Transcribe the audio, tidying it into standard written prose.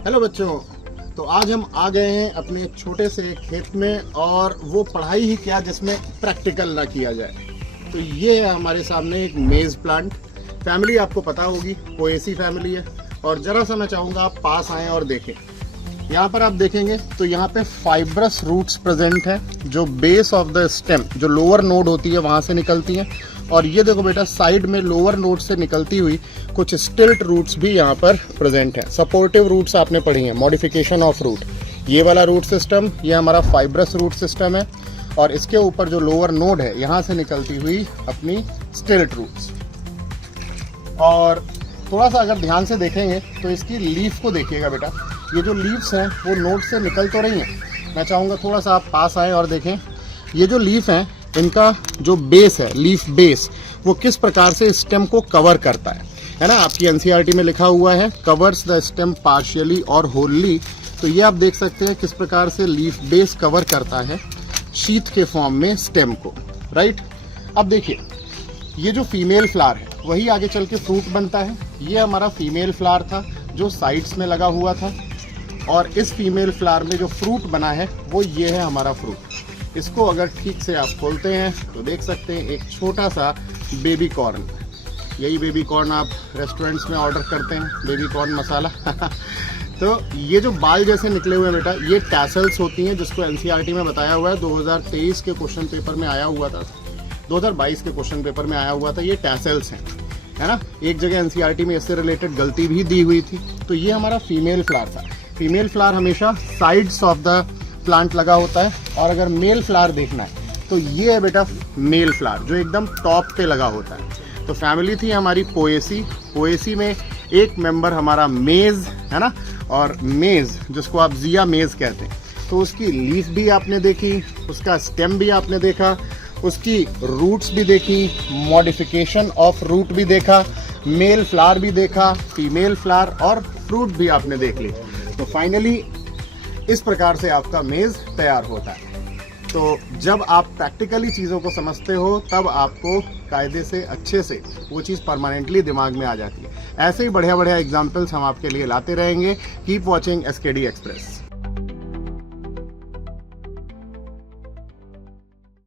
Hello बच्चों, तो आज हम आ गए हैं अपने छोटे से खेत में, और वो पढ़ाई ही क्या जिसमें प्रैक्टिकल ना किया जाए। तो ये है हमारे सामने एक मेज प्लांट। फैमिली आपको पता होगी, पोएसी फैमिली है। और जरा सा मैं चाहूँगा आप पास आएँ और देखें। यहाँ पर आप देखेंगे तो यहाँ पे फाइब्रस रूट्स प्रेजेंट हैं, जो बेस ऑफ द स्टेम, जो लोअर नोड होती है वहाँ से निकलती हैं। और ये देखो बेटा, साइड में लोअर नोड से निकलती हुई कुछ स्टिल्ट रूट्स भी यहाँ पर प्रेजेंट हैं। सपोर्टिव रूट्स आपने पढ़ी हैं, मॉडिफिकेशन ऑफ रूट। ये वाला रूट सिस्टम, ये हमारा फाइब्रस रूट सिस्टम है। और इसके ऊपर जो लोअर नोड है, यहाँ से निकलती हुई अपनी स्टिल्ट रूट्स। और थोड़ा सा अगर ध्यान से देखेंगे तो इसकी लीफ को देखिएगा बेटा। ये जो लीव्स हैं वो नोड से निकल तो रही हैं। मैं चाहूँगा थोड़ा सा आप पास आएँ और देखें। ये जो लीफ हैं, इनका जो बेस है, लीफ बेस, वो किस प्रकार से स्टेम को कवर करता है ना। आपकी एनसीईआरटी में लिखा हुआ है कवर्स द स्टेम पार्शियली और होलली। तो ये आप देख सकते हैं किस प्रकार से लीफ बेस कवर करता है शीथ के फॉर्म में स्टेम को, राइट। अब देखिए, ये जो फीमेल फ्लावर है वही आगे चल के फ्रूट बनता है। ये हमारा फीमेल फ्लावर था जो साइड्स में लगा हुआ था, और इस फीमेल फ्लावर में जो फ्रूट बना है वो ये है हमारा फ्रूट। इसको अगर ठीक से आप खोलते हैं तो देख सकते हैं एक छोटा सा बेबी कॉर्न। यही बेबी कॉर्न आप रेस्टोरेंट्स में ऑर्डर करते हैं, बेबी कॉर्न मसाला। तो ये जो बाल जैसे निकले हुए हैं बेटा, ये टैसल्स होती हैं, जिसको एनसीईआरटी में बताया हुआ है। 2023 के क्वेश्चन पेपर में आया हुआ था, 2022 के क्वेश्चन पेपर में आया हुआ था। ये टैसल्स हैं, है ना। एक जगह एनसीईआरटी में इससे रिलेटेड गलती भी दी हुई थी। तो ये हमारा फीमेल फ्लावर था। फीमेल फ्लावर हमेशा साइड्स ऑफ द प्लांट लगा होता है। और अगर मेल फ्लावर देखना है तो ये है बेटा मेल फ्लावर, जो एकदम टॉप पे लगा होता है। तो फैमिली थी हमारी पोएसी। पोएसी में एक मेंबर हमारा मेज है ना, और मेज जिसको आप जिया मेज कहते हैं। तो उसकी लीफ भी आपने देखी, उसका स्टेम भी आपने देखा, उसकी रूट्स भी देखी, मॉडिफिकेशन ऑफ रूट भी देखा, मेल फ्लावर भी देखा, फीमेल फ्लावर और फ्रूट भी आपने देख ली। तो फाइनली इस प्रकार से आपका मेज तैयार होता है। तो जब आप प्रैक्टिकली चीज़ों को समझते हो तब आपको कायदे से, अच्छे से वो चीज़ परमानेंटली दिमाग में आ जाती है। ऐसे ही बढ़िया बढ़िया एग्जाम्पल्स हम आपके लिए लाते रहेंगे। Keep watching SKD express.